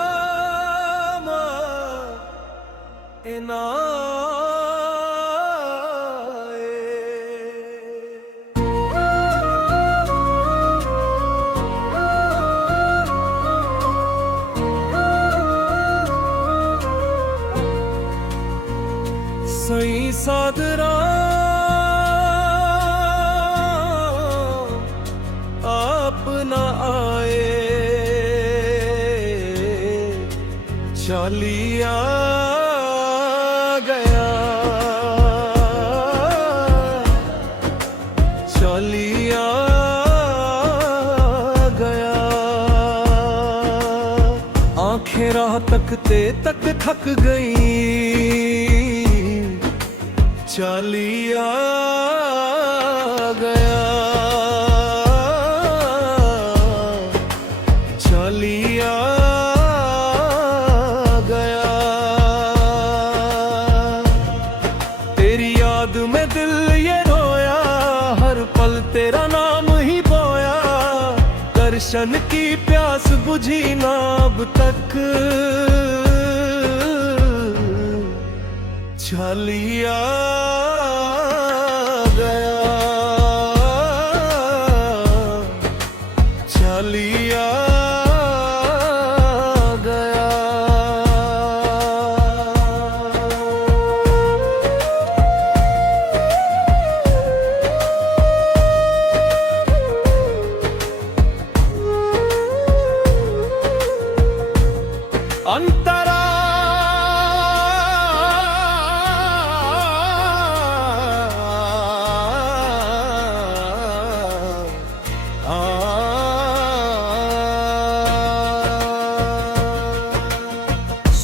सादरामा इनाए सही सादरा अपना आए चलिया गया चलिया गया आंखें राह तकते तक थक गई चलिया गया चलिया गया तेरी याद में दिल ये रोया हर पल तेरा नाम ही बोया दर्शन की प्यास बुझी ना अब तक चलिया गया चलिया गया अंतरा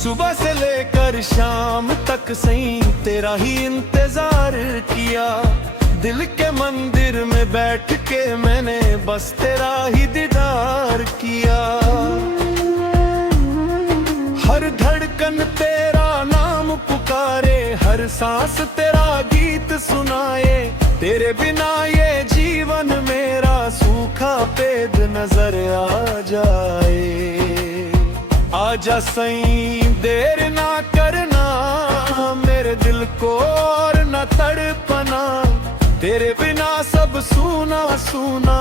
सुबह से लेकर शाम तक सही तेरा ही इंतजार किया दिल के मंदिर में बैठ के मैंने बस तेरा ही दीदार किया हर धड़कन तेरा नाम पुकारे हर सांस तेरा गीत सुनाए तेरे बिना ये जीवन मेरा सूखा पेद नजर आ जाए आजा सही देर ना करना मेरे दिल को और न तड़पना तेरे बिना सब सूना सूना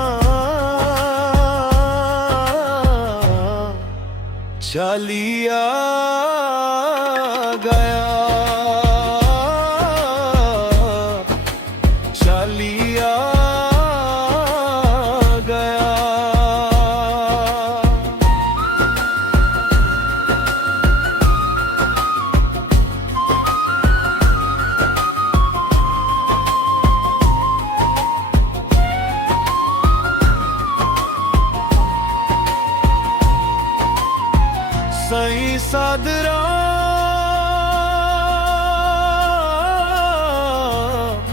चलिया गया चलिया गया सही सादरा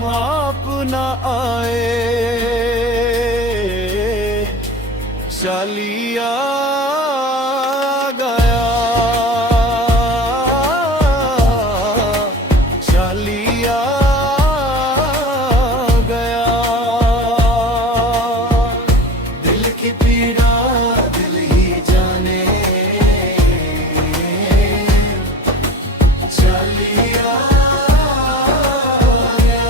माप न आए चलिया गया चलिया गया दिल की पीड़ा दिल ही जाने चलिया गया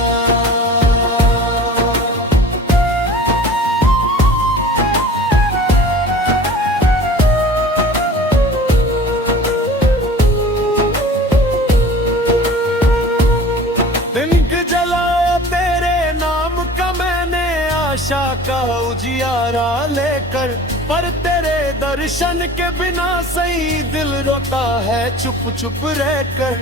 तिनक जलाया तेरे नाम का मैंने आशा का उजियारा लेकर पर तेरे दर्शन के बिना सही दिल रोता है चुप चुप रहकर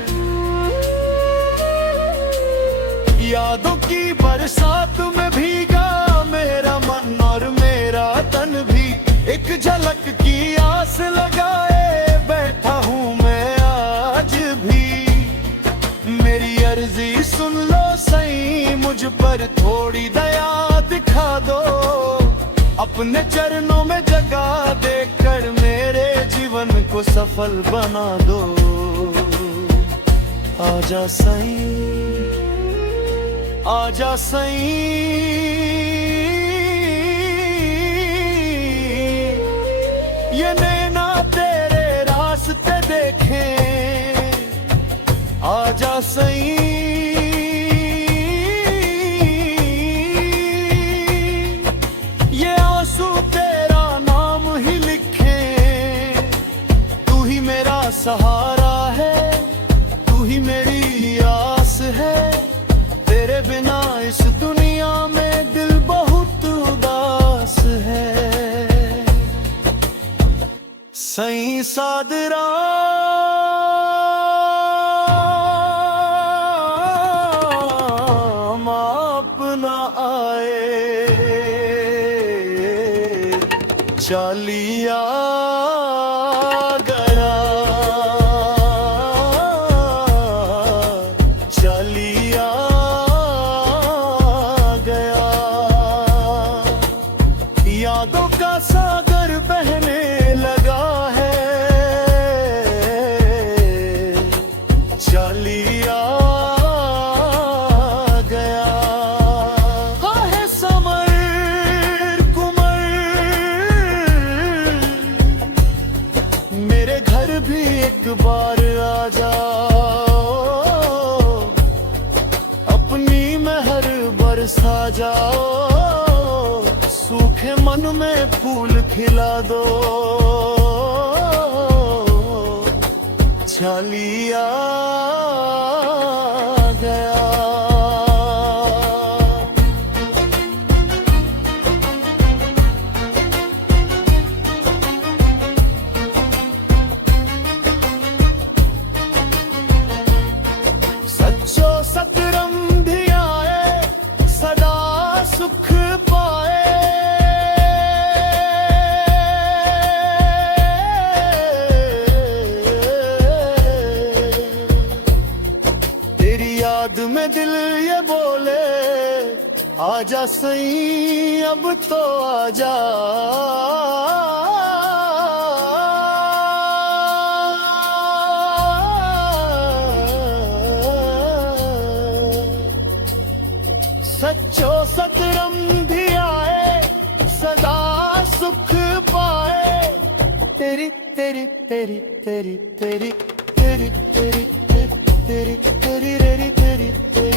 यादों की बरसात में भीगा मेरा मन और मेरा तन भी एक झलक की आस लगाए बैठा हूँ मैं आज भी मेरी अर्जी सुन लो सही मुझ पर थोड़ी दया दिखा दो अपने चरणों में जगह देकर मेरे जीवन को सफल बना दो आजा सही आजा सही ये नैना तेरे रास्ते देखें, आजा सही। ये आंसू तेरा नाम ही लिखे, तू ही मेरा सहारा है, तू ही मेरी आस है। तेरे बिना इस दुनिया में दिल बहुत उदास है। सही सादरा अपना आए, चालिया गया, चालिया गया। यादों का सागर बहने लगा है, चालिया गया। है समर कुमर, मेरे घर भी एक बार आ जाओ, अपनी मेहर बरसा जाओ। सूखे मन में फूल खिला दो, चालिया गया। सच्चो सतरंग आए, सदा सुख पाए। तेरी याद में दिल ये बोले, आजा सही अब तो आजा। सच्चो सतरंग आए, सदा सुख पाए। तेरी तेरी तेरी तेरी तेरी तेरी तेरी तेरी तेरी तेरी तेरी तेरी